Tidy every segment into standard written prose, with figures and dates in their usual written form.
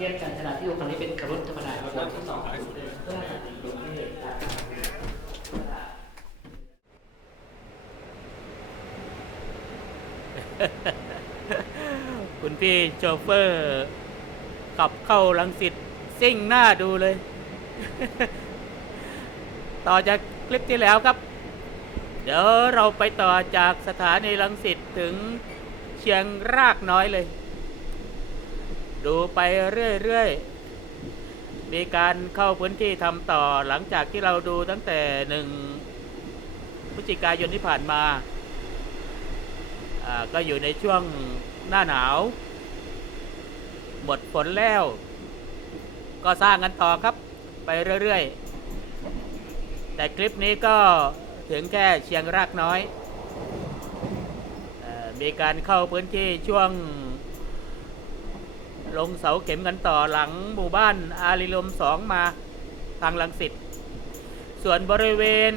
ทียบกันขนาดที่รถคันนี้เป็นรถธรรมดารถที่สองคุณพี่โชเฟอร์ขับเข้ารังสิตซิ่งหน้าดูเลย ต่อจากคลิปที่แล้วครับ เดี๋ยวเราไปต่อจากสถานีรังสิตถึงเชียงรากน้อยเลย ดูไปเรื่อยๆมีการเข้าพื้นที่ทำต่อหลังจากที่เราดูตั้งแต่1 พฤศจิกายนที่ผ่านมาก็อยู่ในช่วงหน้าหนาวหมดฝนแล้วก็สร้างกันต่อครับไปเรื่อยๆแต่คลิปนี้ก็ถึงแค่เชียงรากน้อยมีการเข้าพื้นที่ช่วงลงเสาเข็มกันต่อหลังหมู่บ้านอารีลม2มาทางรังสิตส่วนบริเวณ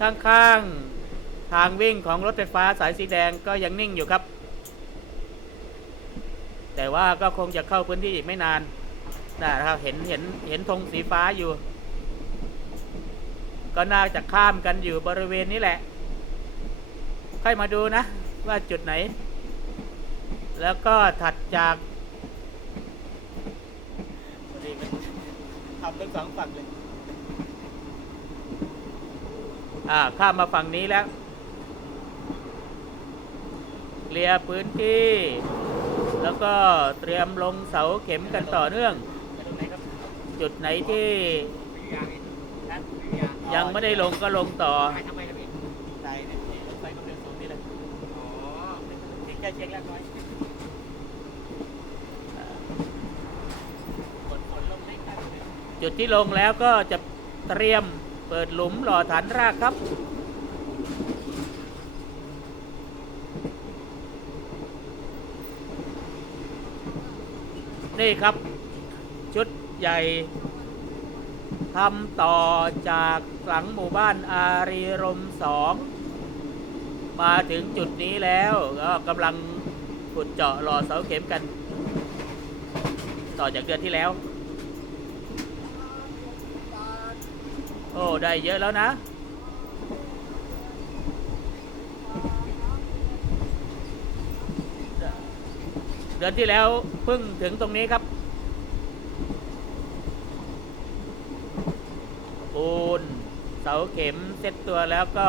ข้างๆทางวิ่งของรถไฟฟ้าสายสีแดงก็ยังนิ่งอยู่ครับแต่ว่าก็คงจะเข้าพื้นที่อีกไม่นานนะครับเห็นธงสีฟ้าอยู่ก็น่าจะข้ามกันอยู่บริเวณนี้แหละค่อยมาดูนะว่าจุดไหนแล้วก็ถัดจากทำทั้งสองฝั่งเลยข้ามมาฝั่งนี้แล้วเคลียร์พื้นที่แล้วก็เตรียมลงเสาเข็มกันต่อเนื่องจุดไหนที่ยังไม่ได้ลงก็ลงต่อทำไมครับพี่ใช่เนี่ยรถไฟความเร็วสูงนี่เลยแค่เช็คแล้วน้อยจุดที่ลงแล้วก็จะเตรียมเปิดหลุมหล่อฐานรากครับนี่ครับชุดใหญ่ทำต่อจากหลังหมู่บ้านอารีรม2มาถึงจุดนี้แล้วก็กำลังขุดเจาะหล่อเสาเข็มกันต่อจากเดือนที่แล้วโอ้ได้เยอะแล้วนะเดือนที่แล้วเพิ่งถึงตรงนี้ครับปูนเสาเข็มเซ็ตตัวแล้วก็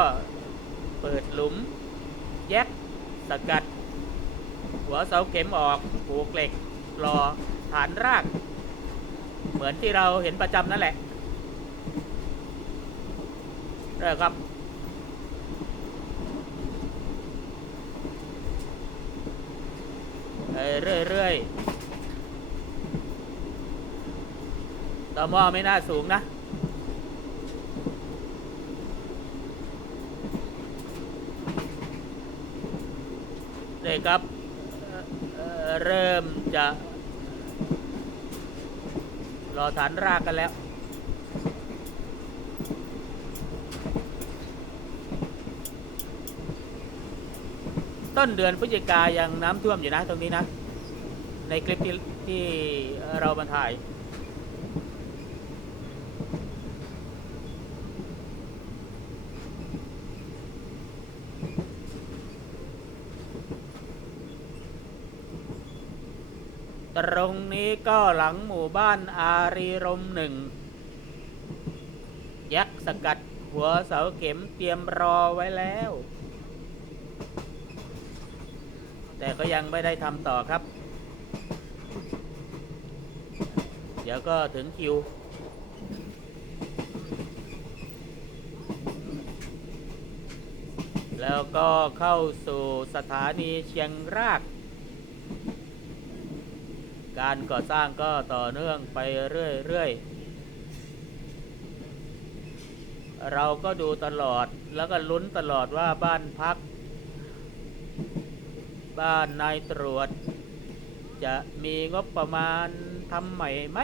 เปิดหลุมแยกสกัดหัวเสาเข็มออกผูกเหล็กรอฐานรากเหมือนที่เราเห็นประจำนั่นแหละได้ครับเรื่อยๆต่อหม้อไม่น่าสูงนะเลยครับเริ่มจะรอฐานรากกันแล้วต้นเดือนพฤศจิกายังน้ำท่วมอยู่นะตรงนี้นะในคลิปที่เรามาถ่ายตรงนี้ก็หลังหมู่บ้านอารีรม1ยักษ์สกัดหัวเสาเข็มเตรียมรอไว้แล้วแต่ก็ยังไม่ได้ทำต่อครับเดี๋ยวก็ถึงคิวแล้วก็เข้าสู่สถานีเชียงรากการก่อสร้างก็ต่อเนื่องไปเรื่อยๆเราก็ดูตลอดแล้วก็ลุ้นตลอดว่าบ้านพักบ้านนายตรวจจะมีงบประมาณทำใหม่ไหม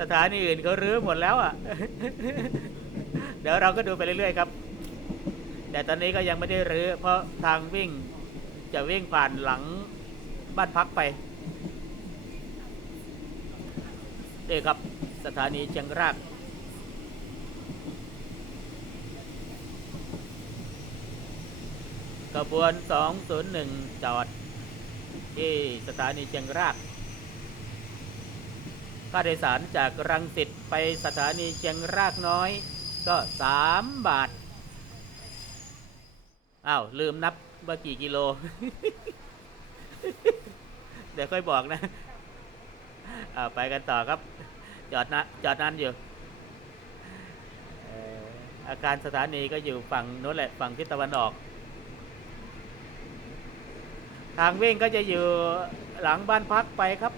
สถานีอื่นเขารื้อหมดแล้วอ่ะ เดี๋ยวเราก็ดูไปเรื่อยๆครับแต่ตอนนี้ก็ยังไม่ได้รื้อเพราะทางวิ่ง จะวิ่งผ่านหลังบ้านพักไปนี่ครับสถานีเชียงรากขบวน201จอดที่สถานีเชียงรากค่าโดยสารจากรังสิตไปสถานีเชียงรากน้อยก็3 บาทอ้าวลืมนับว่ากี่กิโล เดี๋ยวค่อยบอกนะไปกันต่อครับจอดนานอยู่อาคารสถานีก็อยู่ฝั่งโน้นแหละฝั่งทิศตะวันออกทางวิ่งก็จะอยู่หลังบ้านพักไปครับ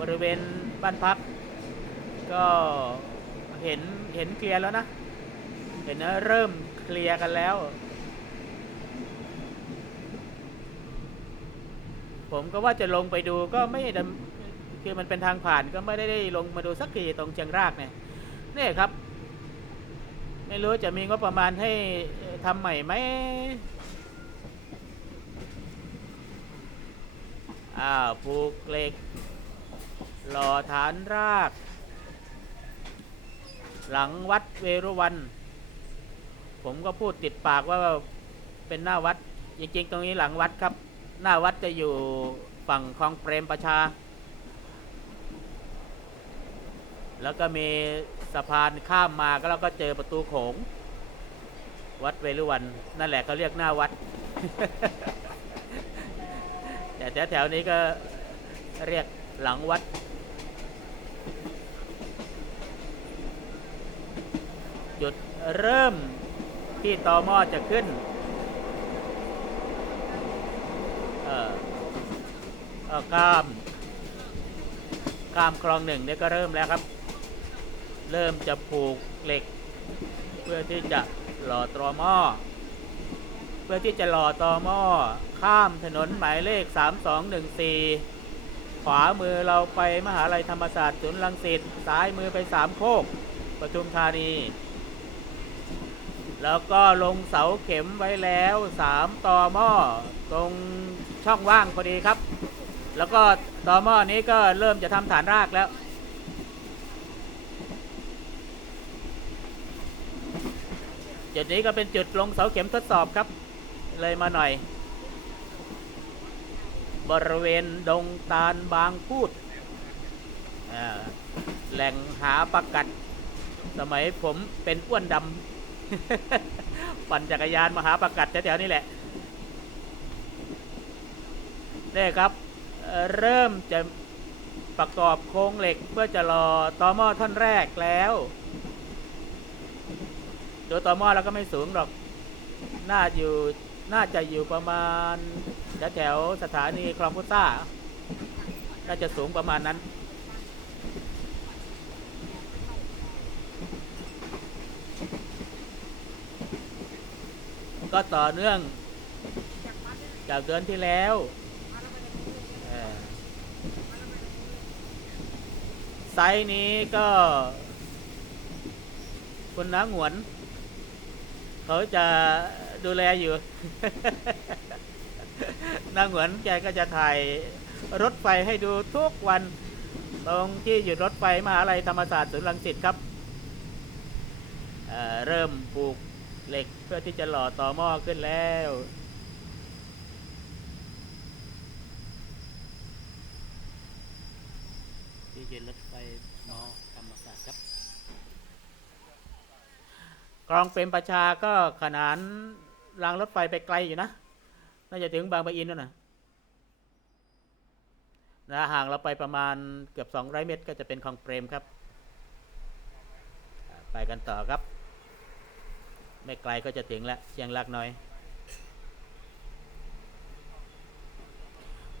บริเวณบ้านพักก็เห็นเคลียร์แล้วนะเห็นเริ่มเคลียร์กันแล้วผมก็ว่าจะลงไปดูก็ไม่ได้คือมันเป็นทางผ่านก็ไม่ได้ลงมาดูสักทีตรงเชียงรากเนี่ยนี่ครับไม่รู้จะมีงบประมาณให้ทำใหม่ไหมผูกเหล็กหล่อฐานรากหลังวัดเวรุวันผมก็พูดติดปากว่าเป็นหน้าวัดจริงๆตรงนี้หลังวัดครับหน้าวัดจะอยู่ฝั่งคลองเปรมประชาแล้วก็มีสะพานข้ามมาก็แล้วก็เจอประตูโขงวัดเวรุวันนั่นแหละเขาเรียกหน้าวัด แต่แถวนี้ก็เรียกหลังวัดจุดเริ่มที่ตม.จะขึ้นข้ามคลอง1เนี่ยก็เริ่มแล้วครับเริ่มจะผูกเหล็กเพื่อที่จะหล่อตม.ข้ามถนนหมายเลข3214ขวามือเราไปมหาลัยธรรมศาสตร์ศูนย์รังสิตซ้ายมือไปสามโคกปทุมธานีแล้วก็ลงเสาเข็มไว้แล้ว3 ตม.ตรงช่องว่างพอดีครับแล้วก็ตม.นี้ก็เริ่มจะทำฐานรากแล้วจุดนี้ก็เป็นจุดลงเสาเข็มทดสอบครับเลยมาหน่อยบริเวณดงตาลบางพูดแหล่งหาปลากัดสมัยผมเป็นอ้วนดำ ปั่นจักรยานมาหาปลากัดแถวๆนี้แหละนี่ครับเริ่มจะประกอบโครงเหล็กเพื่อจะรอตม.ท่อนแรกแล้วโดยตม.เราก็ไม่สูงหรอกน่าจะอยู่ประมาณแถวสถานีคลองพุทธาน่าจะสูงประมาณนั้นก็ต่อเนื่องจากเดือนที่แล้วไซส์นี้ก็คุณน้าหงวนเขาจะดูแลอยู่ นางหวนแกก็จะถ่ายรถไฟให้ดูทุกวันตรงที่หยุดรถไฟมหาวิทยาลัยธรรมศาสตร์ศูนย์รังสิตครับเริ่มปลูกเหล็กเพื่อที่จะหล่อต่อหม้อขึ้นแล้วที่หยุดรถไฟมอธรรมศาสตร์ครับคลองเปรมประชาก็ขนานรางรถไฟไปไกลอยู่นะน่าจะถึงบางปะอินแล้วนะห่างเราไปประมาณเกือบ200 เมตรก็จะเป็นคลองเปรมครับไปกันต่อครับไม่ไกลก็จะถึงแล้วเชียงรากน้อย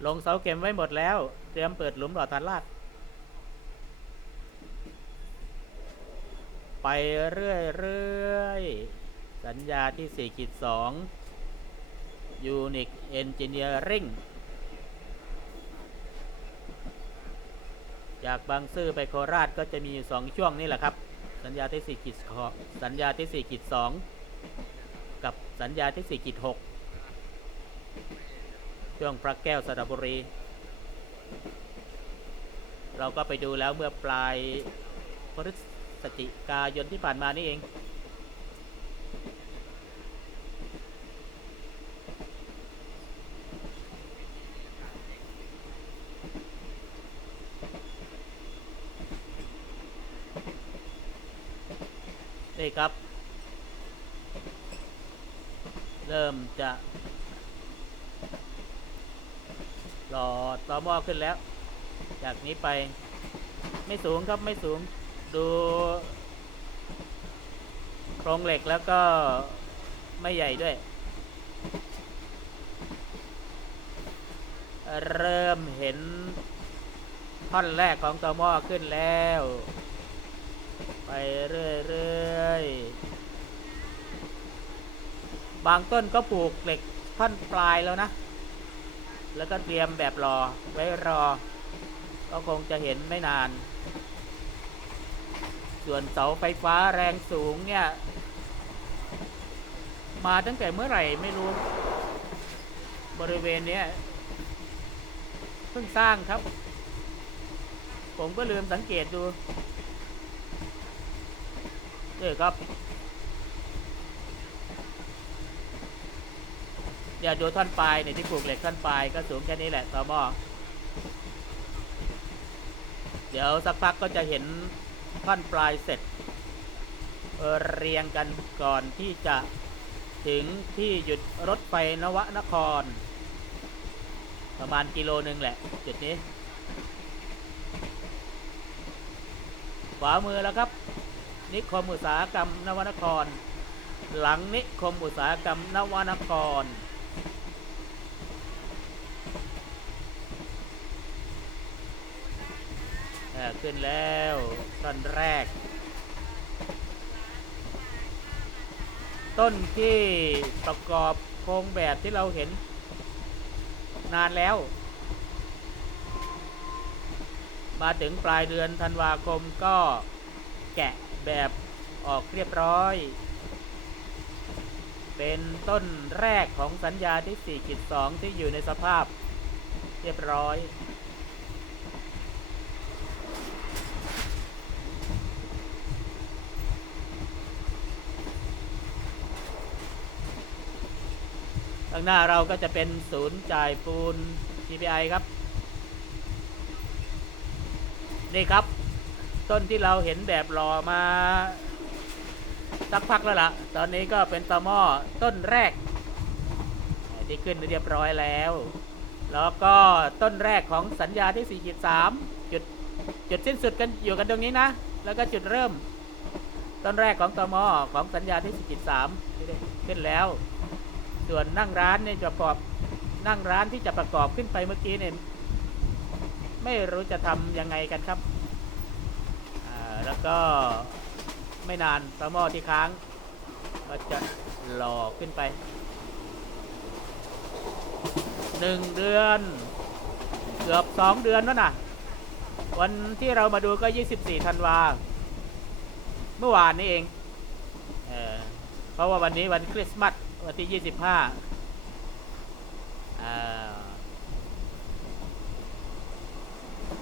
ลงเสาเข็มไว้หมดแล้วเตรียมเปิดหลุมหล่อฐานรากไปเรื่อยๆสัญญาที่ 4.2 Unique Engineering จากบางซื่อไปโคราชก็จะมีอยู่2ช่วงนี่แหละครับสัญญาที่ 4.2 กับสัญญาที่ 4.6 ช่วงพระแก้วสระบุรี เราก็ไปดูแล้วเมื่อปลายพฤศจิกายนที่ผ่านมานี่เองนี่ครับ เริ่มจะหล่อต่อหม้อขึ้นแล้ว จากนี้ไปไม่สูงครับไม่สูงดูโครงเหล็กแล้วก็ไม่ใหญ่ด้วย เริ่มเห็นท่อนแรกของต่อหม้อขึ้นแล้ว ไปเรื่อยๆบางต้นก็ปลูกเหล็กท่อนปลายแล้วนะแล้วก็เตรียมแบบรอไว้รอก็คงจะเห็นไม่นานส่วนเสาไฟฟ้าแรงสูงเนี่ยมาตั้งแต่เมื่อไหร่ไม่รู้บริเวณนี้เพิ่งสร้างครับผมก็ลืมสังเกตดูครับเดี๋ยวดูท่อนปลายเนี่ยที่ปลูกเหล็กท่อนปลายก็สูงแค่นี้แหละต่อหม้อเดี๋ยวสักพักก็จะเห็นท่อนปลายเสร็จเรียงกันก่อนที่จะถึงที่หยุดรถไฟนวนครประมาณกิโลนึงแหละจุดนี้ขวามือแล้วครับนิคมอุตสาหกรรมนวนครหลังนิคมอุตสาหกรรมนวนครขึ้นแล้วต้นแรกต้นที่ประกอบโครงแบบที่เราเห็นนานแล้วมาถึงปลายเดือนธันวาคมก็แกะแบบออกเรียบร้อยเป็นต้นแรกของสัญญาที่ 4.2 ที่อยู่ในสภาพเรียบร้อยข้างหน้าเราก็จะเป็นศูนย์จ่ายปูน TPI ครับนี่ครับต้นที่เราเห็นแบบรอมาสักพักแล้วล่ะตอนนี้ก็เป็นตอหม้อต้นแรกที่ขึ้นเรียบร้อยแล้วแล้วก็ต้นแรกของสัญญาที่ 4.3 จุดสิ้นสุดกันอยู่กันตรงนี้นะแล้วก็จุดเริ่มต้นแรกของตอหม้อของสัญญาที่ 4.3 ที่ได้ขึ้นแล้วส่วนนั่งร้านเนี่ยจะประกอบนั่งร้านที่จะประกอบขึ้นไปเมื่อกี้เนี่ยไม่รู้จะทำยังไงกันครับแล้วก็ไม่นานตอหม้อที่ค้างก็จะหล่อขึ้นไป1 เดือนเกือบ2 เดือนแล้วนะวันที่เรามาดูก็24 ธันวาเมื่อวานนี้เองเพราะว่าวันนี้วันคริสต์มาสวันที่25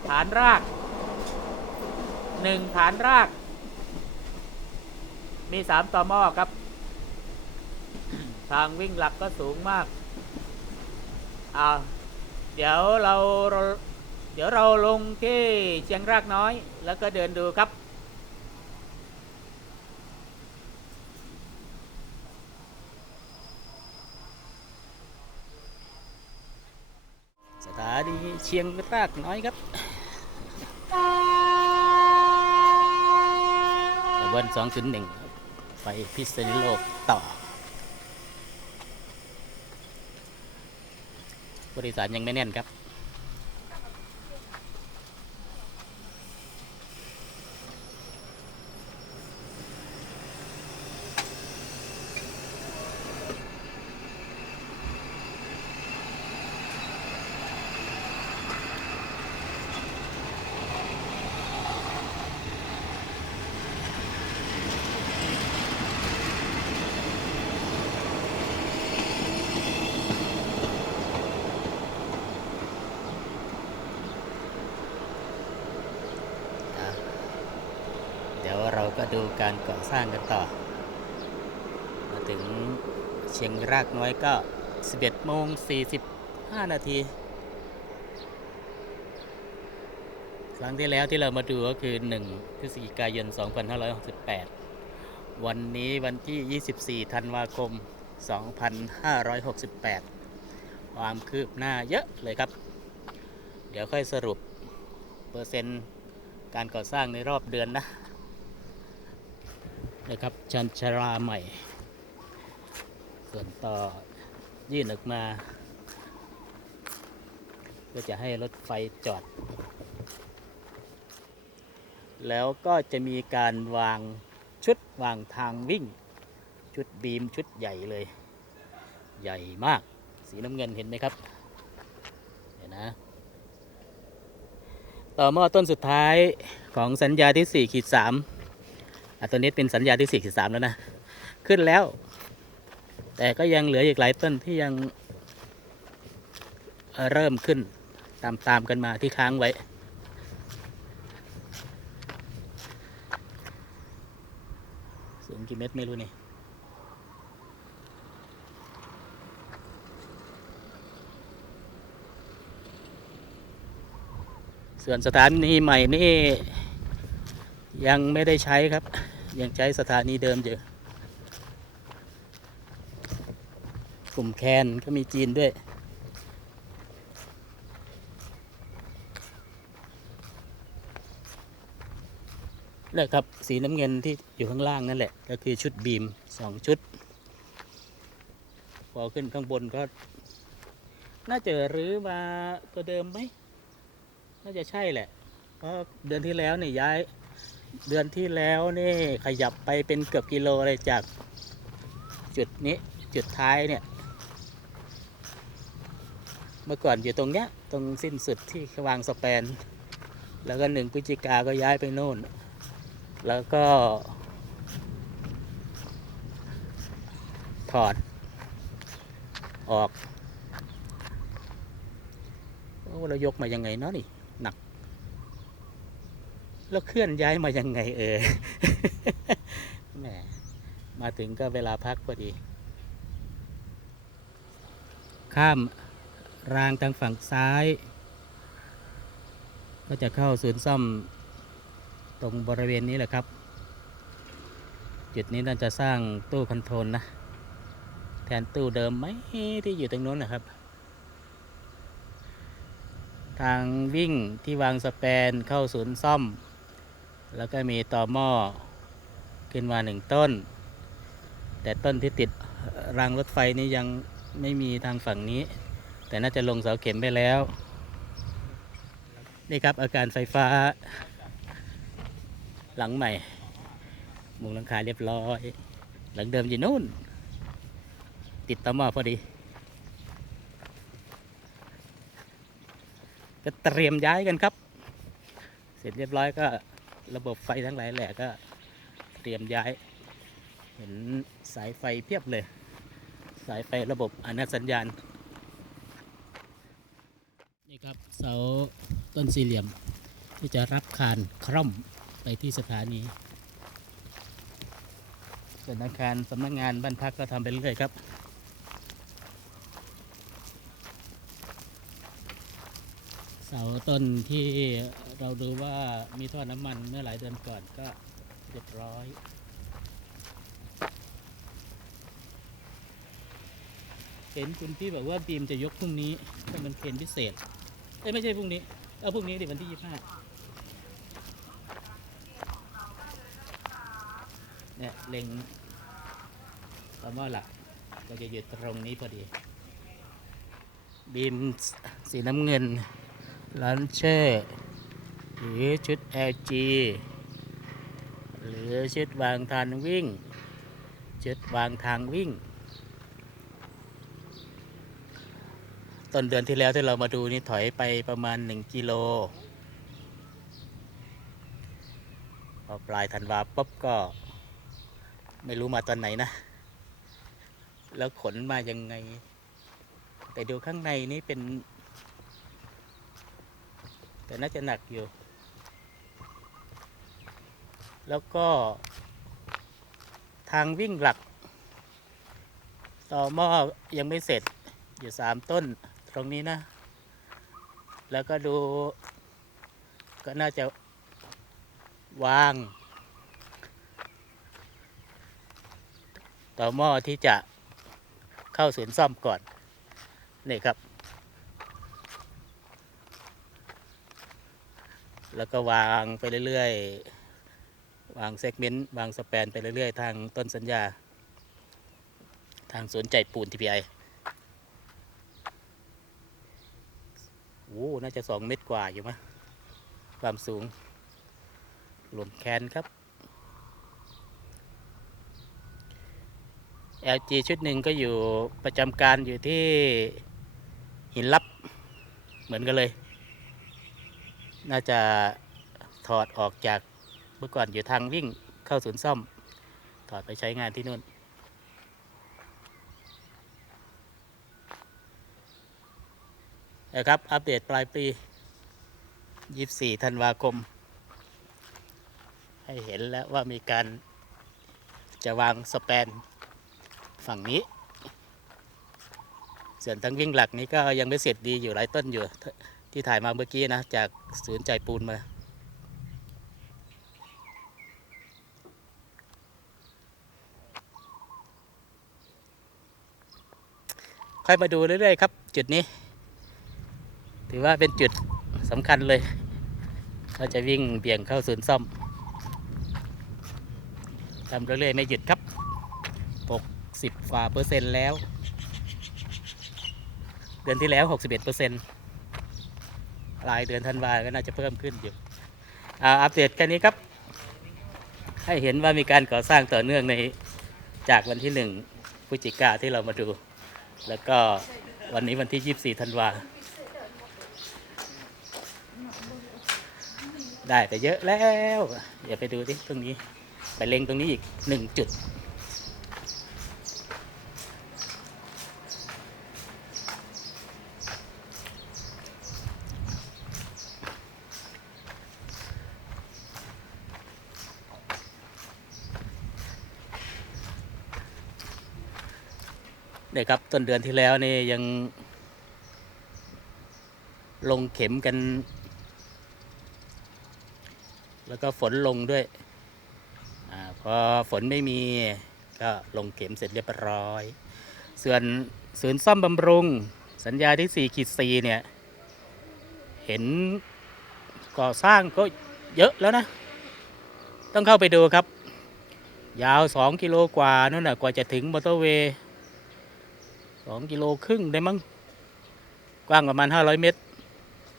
ฐานราก1ฐานรากมี3 ต่อหม้อครับทางวิ่งหลักก็สูงมากเดี๋ยวเราลงที่เชียงรากน้อยแล้วก็เดินดูครับสถานีเชียงรากน้อยครับวัน201ไปพิษณุโลกต่อผู้โดยสารยังไม่แน่นครับ เราก็ดูการก่อสร้างกันต่อมาถึงเชียงรากน้อยก็ 11:45 นาทีครั้งที่แล้วที่เรามาดูก็คือ 1 พฤศจิกายน 2568 วันนี้วันที่ 24 ธันวาคม 2568 ความคืบหน้าเยอะเลยครับ เดี๋ยวค่อยสรุปเปอร์เซ็นต์การก่อสร้างในรอบเดือนนะครับชันชาราใหม่ ส่วนต่อยื่นออกมาเพื่อจะให้รถไฟจอด แล้วก็จะมีการวางชุดวางทางวิ่งชุดบีมชุดใหญ่เลยใหญ่มากสีน้ำเงินเห็นไหมครับเห็นนะต่อหม้อต้นสุดท้ายของสัญญาที่ 4/3 ตัวนี้เป็นสัญญาที่ 4/3 แล้วนะขึ้นแล้วแต่ก็ยังเหลืออีกหลายต้นที่ยังเริ่มขึ้นตามกันมาที่ค้างไว้สูงกี่เมตรไม่รู้นี่ส่วนสถานีใหม่นี่ยังไม่ได้ใช้ครับยังใช้สถานีเดิมอยู่กลุ่มแคนก็มีจีนด้วยนี่ครับสีน้ำเงินที่อยู่ข้างล่างนั่นแหละก็คือชุดบีม2 ชุดพอขึ้นข้างบนก็น่าจะรื้อมาตัวเดิมไหมน่าจะใช่แหละเพราะเดือนที่แล้วนี่ย้ายเดือนที่แล้วนี่ขยับไปเป็นเกือบกิโลเลยจากจุดนี้จุดท้ายเนี่ยเมื่อก่อนอยู่ตรงเนี้ยตรงสิ้นสุดที่วางสแปนแล้วก็1 พฤศจิกาก็ย้ายไปโน่นแล้วก็ถอดออกเรายกมายังไงเนาะนี่หนักแล้วเคลื่อนย้ายมายังไงแหมมาถึงก็เวลาพักพอดีข้ามรางทางฝั่งซ้ายก็จะเข้าศูนย์ซ่อมตรงบริเวณนี้แหละครับจุดนี้น่าจะสร้างตู้คอนโทรลนะแทนตู้เดิมไหมที่อยู่ตรงนู้นนะครับทางวิ่งที่วางสแปนเข้าศูนย์ซ่อมแล้วก็มีต่อหม้อขึ้นมา1 ต้นแต่ต้นที่ติดรางรถไฟนี้ยังไม่มีทางฝั่งนี้แต่น่าจะลงเสาเข็มไปแล้วนี่ครับอาการไฟฟ้าหลังใหม่มุงหลังคาเรียบร้อยหลังเดิมอยู่นู่นติดต่อหม้อพอดีก็เตรียมย้ายกันครับเสร็จเรียบร้อยก็ระบบไฟทั้งหลายแหละก็เตรียมย้ายเห็นสายไฟเพียบเลยสายไฟระบบอนุสัญญาณนี่ครับเสาต้นสี่เหลี่ยมที่จะรับคานคร่อมไปที่สถานีส่วนอาคารสำนักงานบ้านพักก็ทำไปเรื่อยครับเสาต้นที่เราดูว่ามีท่อน้ำมันเมื่อหลายเดือนก่อนก็เรียบร้อยเห็นคุณพี่บอกว่าบีมจะยกพรุ่งนี้เป็นวันเพ็ญพิเศษไม่ใช่พรุ่งนี้พรุ่งนี้ดิวันที่ 25เนี่ยเล็งต่อหม้อหลักก็จะอยู่ตรงนี้พอดีบีมสีน้ำเงินลันเชอร์หรือชุด LG หรือชุดวางทางวิ่งชุดวางทางวิ่งต้นเดือนที่แล้วที่เรามาดูนี่ถอยไปประมาณ1 กิโลพอปลายธันวาปุ๊บก็ไม่รู้มาตอนไหนนะแล้วขนมายังไงแต่ดูข้างในนี่เป็นแต่น่าจะหนักอยู่ แล้วก็ทางวิ่งหลักต่อหม้อยังไม่เสร็จอยู่3 ต้นตรงนี้นะ แล้วก็ดูก็น่าจะวางต่อหม้อที่จะเข้าศูนย์ซ่อมก่อนนี่ครับแล้วก็วางไปเรื่อยๆวางเซกเมนต์วางสแปนไปเรื่อยๆทางต้นสัญญาทางสวนใจปูน TPI โอ้น่าจะ2 เมตรกว่าอยู่มั้ยความสูงหล่นแคนครับ LG ชุดหนึ่งก็อยู่ประจำการอยู่ที่หินลับเหมือนกันเลยน่าจะถอดออกจากเมื่อก่อนอยู่ทางวิ่งเข้าศูนย์ซ่อมถอดไปใช้งานที่นู่นนะครับอัปเดตปลายปี24 ธันวาคมให้เห็นแล้วว่ามีการจะวางสแปนฝั่งนี้ส่วนทั้งวิ่งหลักนี้ก็ยังไม่เสร็จดีอยู่หลายต้นอยู่ที่ถ่ายมาเมื่อกี้นะจากศูนย์ใจปูนมาค่อยมาดูเรื่อยๆครับจุดนี้ถือว่าเป็นจุดสำคัญเลยเราจะวิ่งเบี่ยงเข้าศูนย์ซ่อมทำเรื่อยๆไม่หยุดครับ60 กว่า%แล้วเดือนที่แล้ว61%ปลายเดือนธันวาก็น่าจะเพิ่มขึ้นอยู่อัปเดตกันนี้ครับให้เห็นว่ามีการก่อสร้างต่อเนื่องในจากวันที่1 พฤศจิกายนที่เรามาดูแล้วก็วันนี้วันที่24 ธันวาได้ไปเยอะแล้วอย่าไปดูดิตรงนี้ไปเล็งตรงนี้อีก1 จุดเนี่ยครับต้นเดือนที่แล้วนี่ยังลงเข็มกันแล้วก็ฝนลงด้วยพอฝนไม่มีก็ลงเข็มเสร็จเรียบร้อยส่วนศูนย์ซ่อมบำรุงสัญญาที่4/4เนี่ยเห็นก่อสร้างก็เยอะแล้วนะต้องเข้าไปดูครับยาว2 กิโลกว่านั่นน่ะกว่าจะถึงมอเตอร์เวย์2 กิโลครึ่งได้มั้งกว้างประมาณ500 เมตร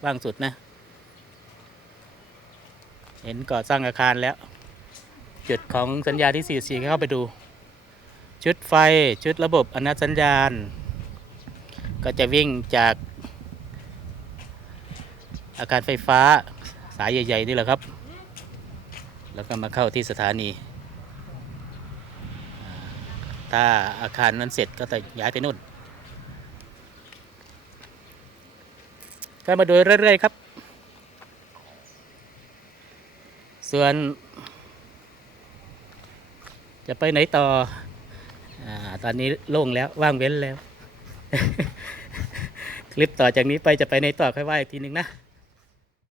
กว้างสุดนะเห็นก่อสร้างอาคารแล้วจุดของสัญญาที่4/4เข้าไปดูชุดไฟชุดระบบอนุสัญญาณก็จะวิ่งจากอาคารไฟฟ้าสายใหญ่ๆนี่แหละครับแล้วก็มาเข้าที่สถานีถ้าอาคารนั้นเสร็จก็จะย้ายไปนู่นก็มาดูเรื่อยๆครับส่วนจะไปไหนต่อตอนนี้โล่งแล้วว่างเว้นแล้ว คลิปต่อจากนี้ไปจะไปไหนต่อค่อยว่าอีกทีนึงนะ